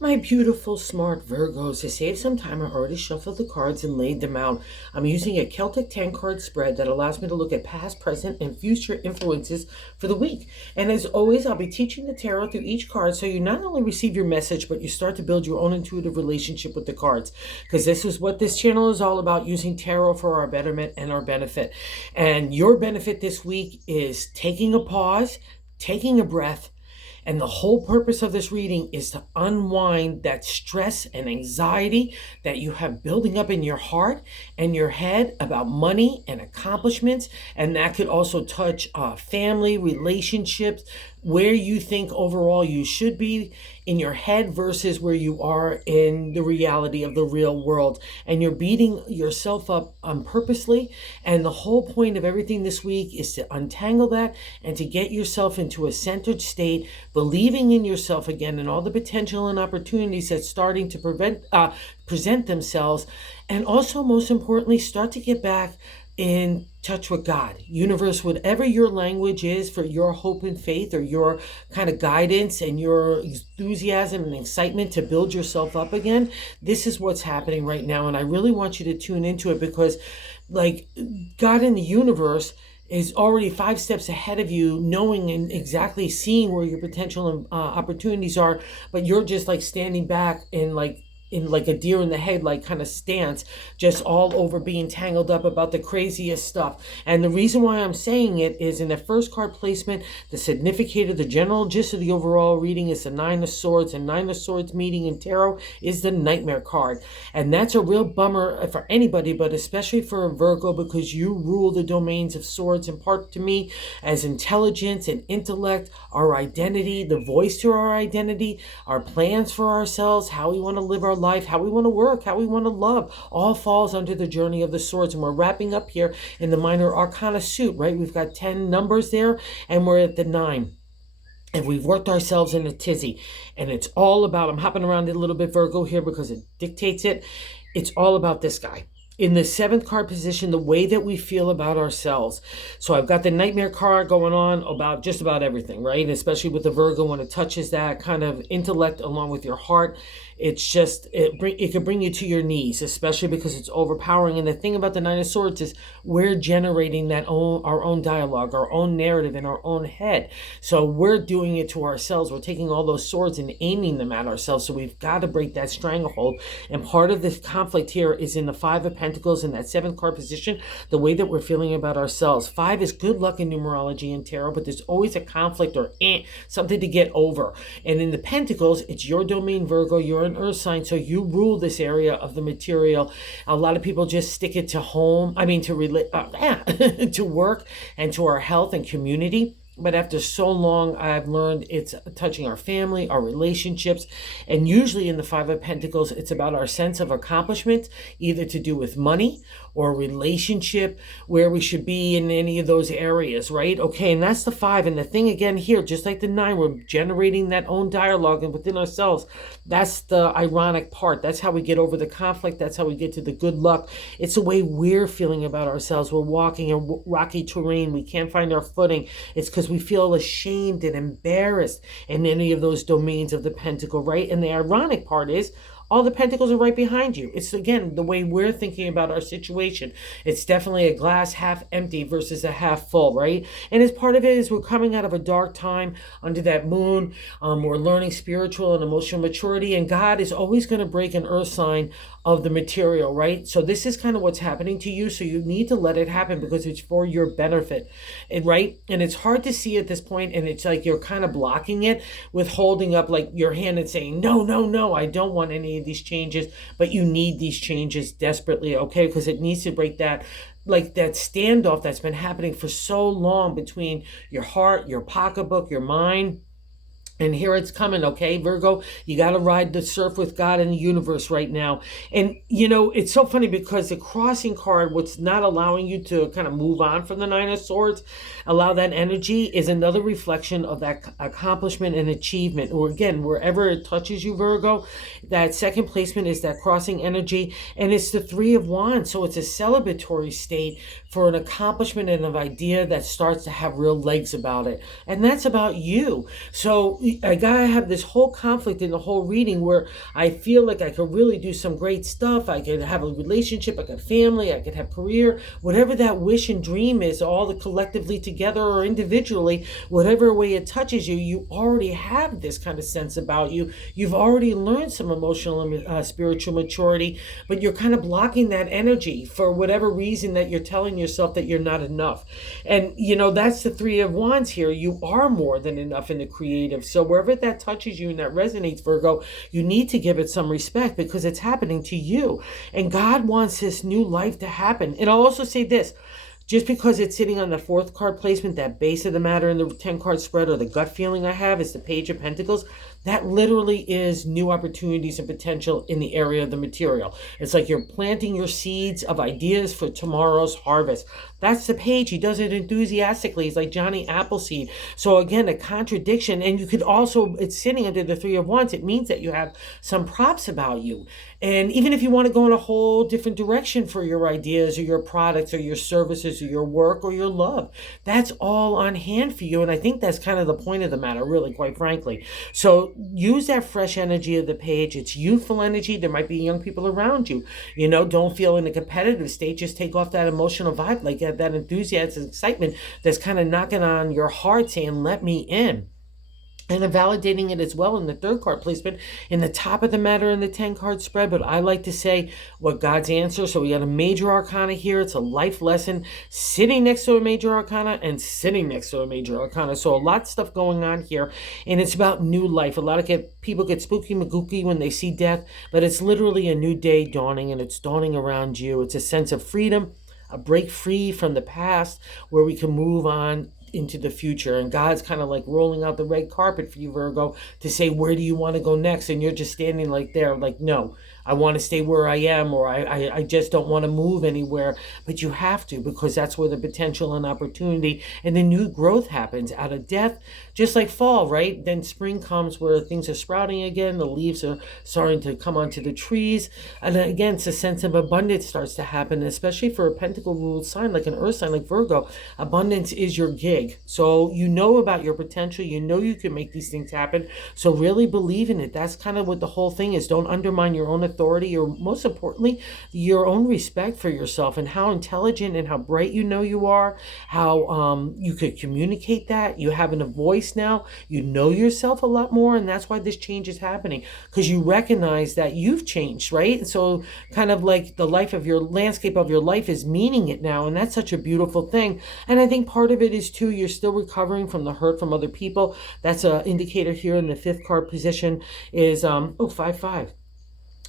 My beautiful, smart Virgos, to save some time, I already shuffled the cards and laid them out. I'm using a Celtic 10 card spread that allows me to look at past, present, and future influences for the week. And as always, I'll be teaching the tarot through each card so you not only receive your message, but you start to build your own intuitive relationship with the cards. Because this is what this channel is all about, using tarot for our betterment and our benefit. And your benefit this week is taking a pause, taking a breath, and the whole purpose of this reading is to unwind that stress and anxiety that you have building up in your heart and your head about money and accomplishments. And that could also touch family, relationships, where you think overall you should be in your head versus where you are in the reality of the real world. And you're beating yourself up purposely. And the whole point of everything this week is to untangle that and to get yourself into a centered state, believing in yourself again and all the potential and opportunities that's starting to present themselves. And also, most importantly, start to get back in touch with God, universe, whatever your language is for your hope and faith, or your kind of guidance and your enthusiasm and excitement to build yourself up again. This is what's happening right now. And I really want you to tune into it, because like God in the universe is already 5 steps ahead of you, knowing and exactly seeing where your potential opportunities are. But you're just like standing back in like a deer in the headlight kind of stance, just all over being tangled up about the craziest stuff. And the reason why I'm saying it is, in the first card placement, the significator, the general gist of the overall reading is the Nine of Swords, and Nine of Swords meeting in tarot is the Nightmare card. And that's a real bummer for anybody, but especially for a Virgo, because you rule the domains of swords, in part to me as intelligence and intellect, our identity, the voice to our identity, our plans for ourselves, how we want to live our life, how we want to work, how we want to love, all falls under the journey of the swords. And we're wrapping up here in the minor arcana suit, right? We've got 10 numbers there, and we're at the 9. And we've worked ourselves in a tizzy. And it's all about, I'm hopping around a little bit, Virgo, here because it dictates it. It's all about this guy. In the 7th card position, the way that we feel about ourselves. So I've got the Nightmare card going on about just about everything, right? Especially with the Virgo, when it touches that kind of intellect along with your heart, it's just, it can bring you to your knees, especially because it's overpowering. And the thing about the Nine of Swords is we're generating our own dialogue, our own narrative in our own head. So we're doing it to ourselves. We're taking all those swords and aiming them at ourselves. So we've got to break that stranglehold. And part of this conflict here is in the 5 of Pentacles, in that 7th card position, the way that we're feeling about ourselves. 5 is good luck in numerology and tarot, but there's always a conflict or something to get over. And in the Pentacles, it's your domain, Virgo. You're an earth sign, so you rule this area of the material. A lot of people just stick it to home, to work and to our health and community. But after so long, I've learned it's touching our family, our relationships. And usually in the 5 of Pentacles, it's about our sense of accomplishment, either to do with money or relationship, where we should be in any of those areas, right? Okay, and that's the 5. And the thing again here, just like the 9, we're generating that own dialogue and within ourselves. That's the ironic part. That's how we get over the conflict. That's how we get to the good luck. It's the way we're feeling about ourselves. We're walking in rocky terrain. We can't find our footing. It's because we feel ashamed and embarrassed in any of those domains of the pentacle, right? And the ironic part is, all the pentacles are right behind you. It's, again, the way we're thinking about our situation. It's definitely a glass half empty versus a half full, right? And as part of it is we're coming out of a dark time under that moon. We're learning spiritual and emotional maturity, and God is always going to break an earth sign of the material, right? So this is kind of what's happening to you. So you need to let it happen because it's for your benefit, right? And it's hard to see at this point, and it's like you're kind of blocking it with holding up like your hand and saying, no, no, no, I don't want any of these changes. But you need these changes desperately, okay? Because it needs to break that, like that standoff that's been happening for so long between your heart, your pocketbook, your mind. And here it's coming, okay, Virgo? You got to ride the surf with God in the universe right now. And, you know, it's so funny because the crossing card, what's not allowing you to kind of move on from the Nine of Swords, allow that energy, is another reflection of that accomplishment and achievement. Or again, wherever it touches you, Virgo, that second placement is that crossing energy. And it's the 3 of Wands. So it's a celebratory state for an accomplishment and an idea that starts to have real legs about it. And that's about you. So I gotta have this whole conflict in the whole reading where I feel like I could really do some great stuff. I could have a relationship, I could have family, I could have career, whatever that wish and dream is, all the collectively together or individually, whatever way it touches you, you already have this kind of sense about you. You've already learned some emotional and spiritual maturity, but you're kind of blocking that energy for whatever reason that you're telling yourself that you're not enough. And that's the Three of Wands here. You are more than enough in the creative. So wherever that touches you and that resonates, Virgo, you need to give it some respect because it's happening to you. And God wants this new life to happen. And I'll also say this. Just because it's sitting on the fourth card placement, that base of the matter in the 10 card spread, or the gut feeling I have is the Page of Pentacles, that literally is new opportunities and potential in the area of the material. It's like you're planting your seeds of ideas for tomorrow's harvest. That's the Page. He does it enthusiastically. He's like Johnny Appleseed. So again, a contradiction. And you could also, it's sitting under the Three of Wands. It means that you have some props about you. And even if you want to go in a whole different direction for your ideas or your products or your services or your work or your love, that's all on hand for you. And I think that's kind of the point of the matter, really, quite frankly. So use that fresh energy of the Page. It's youthful energy. There might be young people around you. Don't feel in a competitive state. Just take off that emotional vibe, like that enthusiasm, excitement that's kind of knocking on your heart saying, let me in. And I'm validating it as well in the third card placement in the top of the matter in the 10 card spread. But I like to say what God's answer. So we got a major arcana here. It's a life lesson sitting next to a major arcana and sitting next to a major arcana. So a lot of stuff going on here. And it's about new life. A lot of people get spooky magooky when they see death. But it's literally a new day dawning, and it's dawning around you. It's a sense of freedom, a break free from the past where we can move on into the future. And God's kind of like rolling out the red carpet for you, Virgo, to say, where do you want to go next? And you're just standing like there, like, no, I want to stay where I am, or I just don't want to move anywhere. But you have to, because that's where the potential and opportunity and the new growth happens out of death, just like fall, right? Then spring comes where things are sprouting again. The leaves are starting to come onto the trees. And then again, it's a sense of abundance starts to happen, especially for a pentacle ruled sign like an earth sign like Virgo. Abundance is your gig. So you know about your potential. You know you can make these things happen. So really believe in it. That's kind of what the whole thing is. Don't undermine your own authority, or most importantly, your own respect for yourself and how intelligent and how bright you know you are, how you could communicate that. You having a voice now. You know yourself a lot more, and that's why this change is happening, because you recognize that you've changed, right? So kind of like the life of your landscape of your life is meaning it now, and that's such a beautiful thing. And I think part of it is too, you're still recovering from the hurt from other people. That's an indicator here in the fifth card position is 5-5.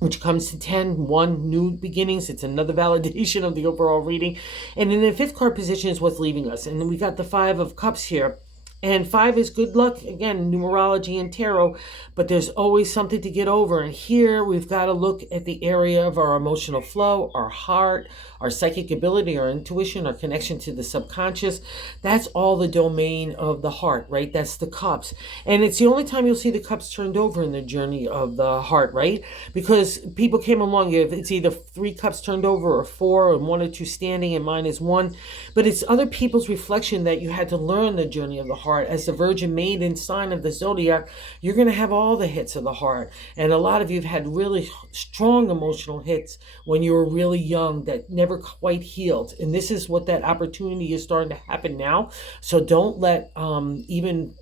Which comes to 10, 1, new beginnings. It's another validation of the overall reading. And in the fifth card position is what's leaving us. And then we got the 5 of Cups here. And 5 is good luck, again, numerology and tarot, but there's always something to get over. And here we've got to look at the area of our emotional flow, our heart, our psychic ability, our intuition, our connection to the subconscious. That's all the domain of the heart, right? That's the cups. And it's the only time you'll see the cups turned over in the journey of the heart, right? Because people came along, it's either 3 cups turned over or 4, and 1 or 2 standing, and mine is 1. But it's other people's reflection that you had to learn the journey of the heart. As the Virgin Maiden sign of the zodiac, you're going to have all the hits of the heart. And a lot of you have had really strong emotional hits when you were really young that never quite healed. And this is what that opportunity is starting to happen now. So don't let even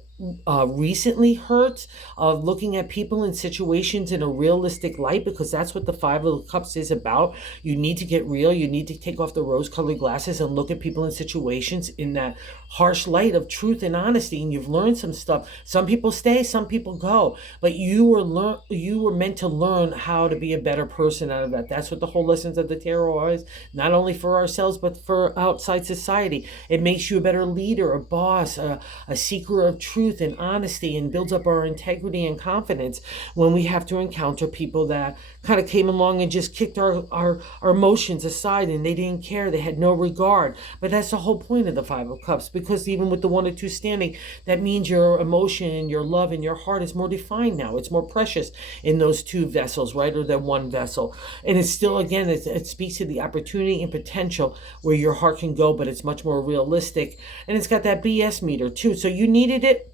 recently hurt of looking at people and situations in a realistic light, because that's what the 5 of Cups is about. You need to get real. You need to take off the rose-colored glasses and look at people and situations in that harsh light of truth and honesty. And you've learned some stuff. Some people stay, some people go, but you were meant to learn how to be a better person out of that. That's what the whole lessons of the tarot is, not only for ourselves but for outside society. It makes you a better leader, a boss, a seeker of truth and honesty, and builds up our integrity and confidence when we have to encounter people that kind of came along and just kicked our emotions aside, and they didn't care, they had no regard. But that's the whole point of the 5 of Cups, because even with the 1 or 2 standing, that means your emotion and your love and your heart is more defined now. It's more precious in those 2 vessels, right, or that 1 vessel. And it's still, again, it speaks to the opportunity and potential where your heart can go, but it's much more realistic. And it's got that BS meter too, so you needed it.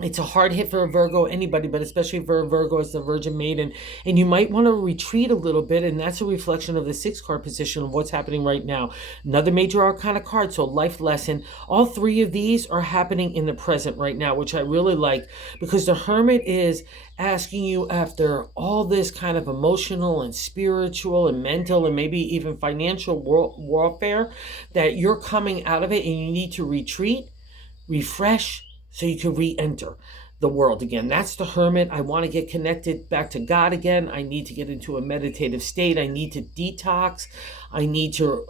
It's a hard hit for a Virgo, anybody, but especially for a Virgo as the Virgin Maiden. And you might want to retreat a little bit, and that's a reflection of the 6 card position of what's happening right now. Another major arcana card, so life lesson. All 3 of these are happening in the present right now, which I really like, because the Hermit is asking you, after all this kind of emotional and spiritual and mental and maybe even financial warfare, that you're coming out of it and you need to retreat, refresh, so you can re-enter the world again. That's the Hermit. I want to get connected back to God again. I need to get into a meditative state. I need to detox. I need to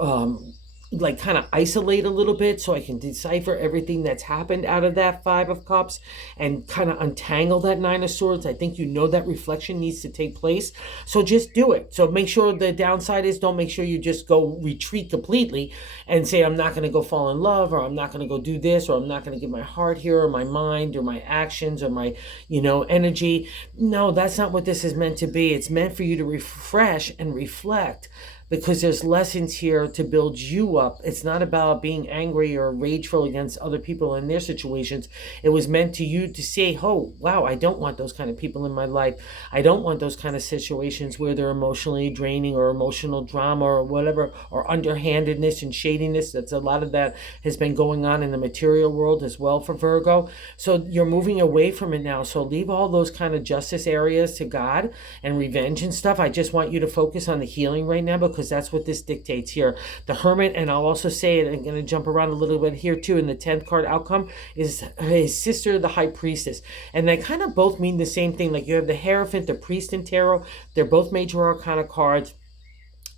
kind of isolate a little bit so I can decipher everything that's happened out of that 5 of Cups and kind of untangle that 9 of Swords. I think that reflection needs to take place. So just do it. So make sure the downside is, don't make sure you just go retreat completely and say, I'm not going to go fall in love, or I'm not going to go do this, or I'm not going to give my heart here, or my mind, or my actions, or my, energy. No, that's not what this is meant to be. It's meant for you to refresh and reflect, because there's lessons here to build you up. It's not about being angry or rageful against other people in their situations. It was meant to you to say, oh, wow, I don't want those kind of people in my life. I don't want those kind of situations where they're emotionally draining, or emotional drama, or whatever, or underhandedness and shadiness. That's a lot of that has been going on in the material world as well for Virgo. So you're moving away from it now. So leave all those kind of justice areas to God and revenge and stuff. I just want you to focus on the healing right now, because that's what this dictates here. The Hermit, and I'll also say it, I'm going to jump around a little bit here too, in the 10th card outcome, is his sister, the High Priestess. And they kind of both mean the same thing. Like you have the Hierophant, the Priest in Tarot. They're both major arcana cards,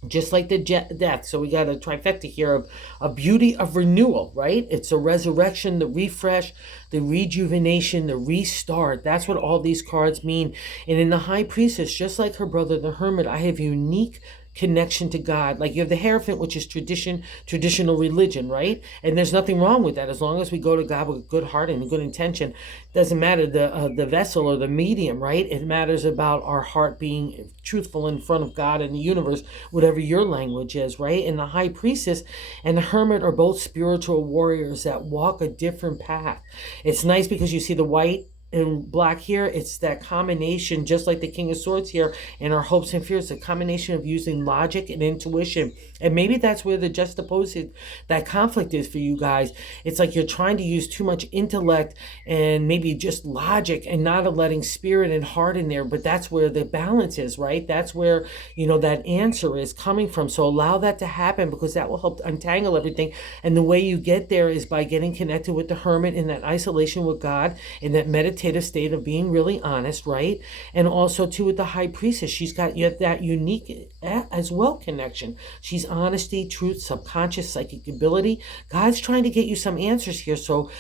just like the death. So we got a trifecta here of a beauty of renewal, right? It's a resurrection, the refresh, the rejuvenation, the restart. That's what all these cards mean. And in the High Priestess, just like her brother, the Hermit, I have unique connection to God. Like you have the Hierophant, which is traditional religion, right? And there's nothing wrong with that, as long as we go to God with a good heart and a good intention. Doesn't matter the vessel or the medium, right? It matters about our heart being truthful in front of God and the universe, whatever your language is, right? And the High Priestess and the Hermit are both spiritual warriors that walk a different path. It's nice because you see the white and black here. It's that combination, just like the King of Swords here in our hopes and fears, a combination of using logic and intuition. And maybe that's where the juxtaposed, that conflict is for you guys. It's like you're trying to use too much intellect and maybe just logic, and not letting spirit and heart in there. But that's where the balance is, right? That's where, that answer is coming from. So allow that to happen, because that will help untangle everything. And the way you get there is by getting connected with the Hermit in that isolation with God, in that meditative state of being really honest, right? And also too with the High Priestess, she's got that unique as well connection. She's honesty, truth, subconscious, psychic ability. God's trying to get you some answers here. So,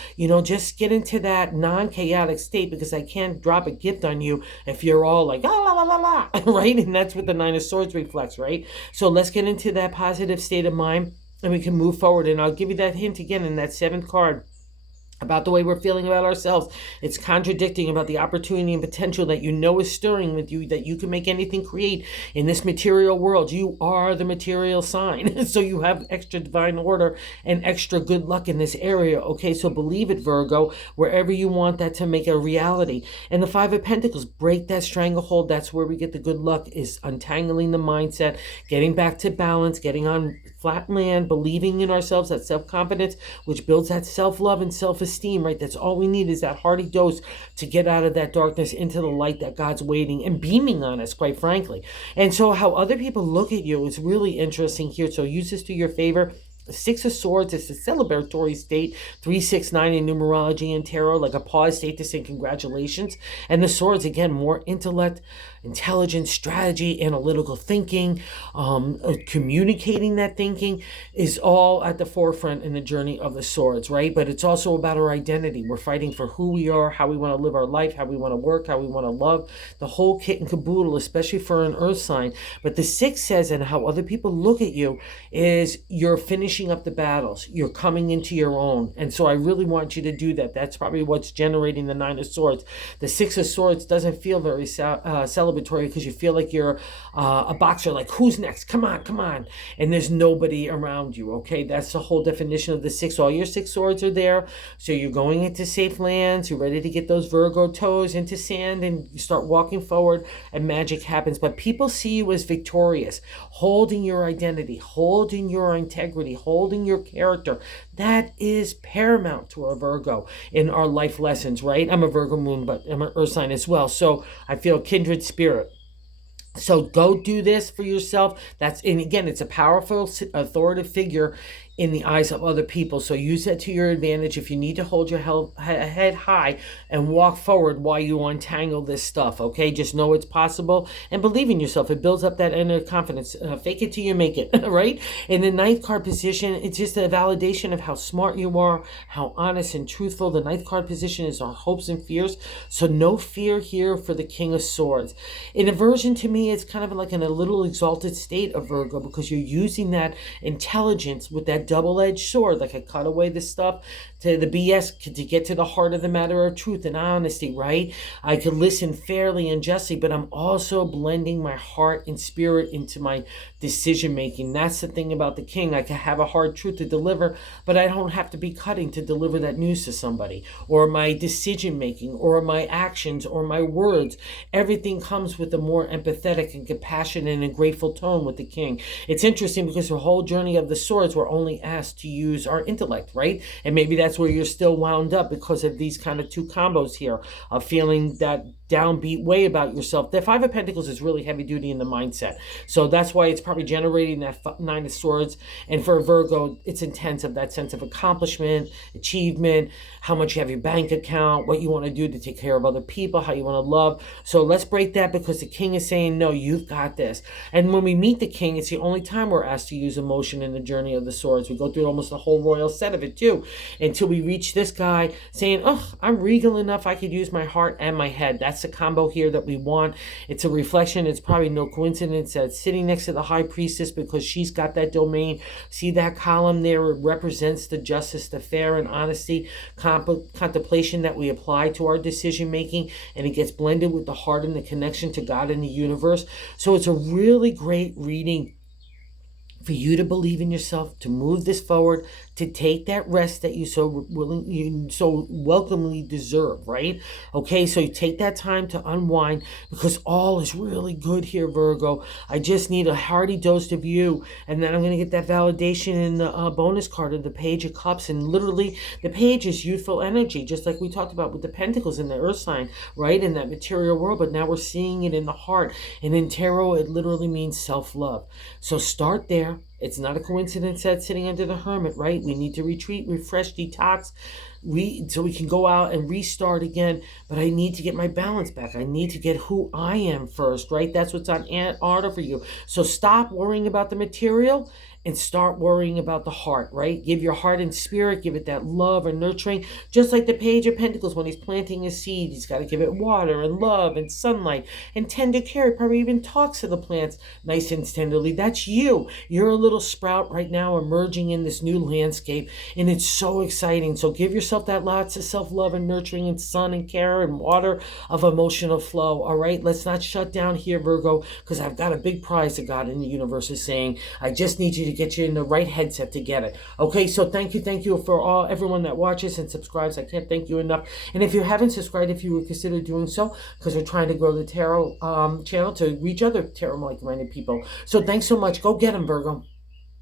just get into that non-chaotic state, because I can't drop a gift on you if you're all like, ah, la, la, la, la, right? And that's what the 9 of Swords reflects, right? So let's get into that positive state of mind, and we can move forward. And I'll give you that hint again in that 7th card about the way we're feeling about ourselves. It's contradicting about the opportunity and potential that is stirring with you, that you can make anything create in this material world. You are the material sign. So you have extra divine order and extra good luck in this area. Okay, so believe it, Virgo, wherever you want that to make a reality. And the 5 of Pentacles, break that stranglehold. That's where we get the good luck, is untangling the mindset, getting back to balance, getting on flat land, believing in ourselves, that self-confidence, which builds that self-love and self-esteem, right? That's all we need, is that hearty dose to get out of that darkness into the light that God's waiting and beaming on us, quite frankly. And so how other people look at you is really interesting here. So use this to your favor. 6 of Swords is the celebratory state, 3, 6, 9 in numerology and tarot, like a pause state to say congratulations. And the Swords, again, more intellect, intelligence, strategy, analytical thinking, communicating that thinking is all at the forefront in the journey of the Swords, right? But it's also about our identity. We're fighting for who we are, how we want to live our life, how we want to work, how we want to love, the whole kit and caboodle, especially for an earth sign. But the 6 says, and how other people look at you, is you're finishing finishing up the battles. You're coming into your own. And so I really want you to do that. That's probably what's generating the Nine of Swords. The Six of Swords doesn't feel very celebratory because you feel like you're a boxer, like, who's next? Come on, come on. And there's nobody around you, okay? That's the whole definition of the six. All your six swords are there. So you're going into safe lands. You're ready to get those Virgo toes into sand and you start walking forward and magic happens. But people see you as victorious, holding your identity, holding your integrity, holding your character. That is paramount to a Virgo in our life lessons, right? I'm a Virgo moon, but I'm an earth sign as well. So I feel kindred spirit. So go do this for yourself. And again, it's a powerful, authoritative figure in the eyes of other people. So use that to your advantage if you need to hold your head high and walk forward while you untangle this stuff, okay? Just know it's possible and believe in yourself. It builds up that inner confidence. Fake it till you make it, right? In the ninth card position, it's just a validation of how smart you are, how honest and truthful. The ninth card position is our hopes and fears. So no fear here for the King of Swords. In aversion, to me, it's kind of like in a little exalted state of Virgo because you're using that intelligence with that double-edged sword. Like I cut away the stuff to the BS to get to the heart of the matter of truth and honesty, right? I could listen fairly and justly, but I'm also blending my heart and spirit into my decision making. That's the thing about the King. I can have a hard truth to deliver, but I don't have to be cutting to deliver that news to somebody, or my decision making, or my actions, or my words. Everything comes with a more empathetic and compassionate and a grateful tone with the King. It's interesting because the whole journey of the swords, we're only asked to use our intellect, right? And maybe that's where you're still wound up because of these kind of two combos here of feeling that downbeat way about yourself. The Five of Pentacles is really heavy duty in the mindset. So that's why it's probably generating that Nine of Swords. And for Virgo, it's intense of that sense of accomplishment, achievement, how much you have your bank account, what you want to do to take care of other people, how you want to love. So let's break that because the King is saying, no, you've got this. And when we meet the King, it's the only time we're asked to use emotion in the journey of the swords. We go through almost the whole royal set of it too, until we reach this guy saying, oh, I'm regal enough, I could use my heart and my head. That's the combo here that we want. It's a reflection. It's probably no coincidence that it's sitting next to the High Priestess because she's got that domain. See that column there? It represents the justice, the fair and honesty, contemplation that we apply to our decision making, and it gets blended with the heart and the connection to God and the universe. So it's a really great reading for you to believe in yourself, to move this forward, to take that rest that you so welcomely deserve, right? Okay, so you take that time to unwind because all is really good here, Virgo. I just need a hearty dose of you, and then I'm going to get that validation in the bonus card of the Page of Cups. And literally, the Page is youthful energy, just like we talked about with the Pentacles in the Earth sign, right? In that material world, but now we're seeing it in the heart. And in Tarot, it literally means self-love. So start there. It's not a coincidence that sitting under the Hermit, right? We need to retreat, refresh, detox, so we can go out and restart again. But I need to get my balance back. I need to get who I am first, right? That's what's on order for you. So stop worrying about the material and start worrying about the heart, right? Give your heart and spirit, give it that love and nurturing. Just like the Page of Pentacles, when he's planting a seed, he's got to give it water and love and sunlight and tender care. He probably even talks to the plants nice and tenderly. That's you. You're a little sprout right now emerging in this new landscape, and it's so exciting. So give yourself that lots of self-love and nurturing and sun and care and water of emotional flow, all right? Let's not shut down here, Virgo, because I've got a big prize that God in the universe is saying. I just need you to get you in the right headset to get it. Okay, so thank you for everyone that watches and subscribes. I can't thank you enough. And if you haven't subscribed, if you would consider doing so, because we're trying to grow the tarot channel to reach other tarot like-minded people. So thanks so much. Go get them, Virgo.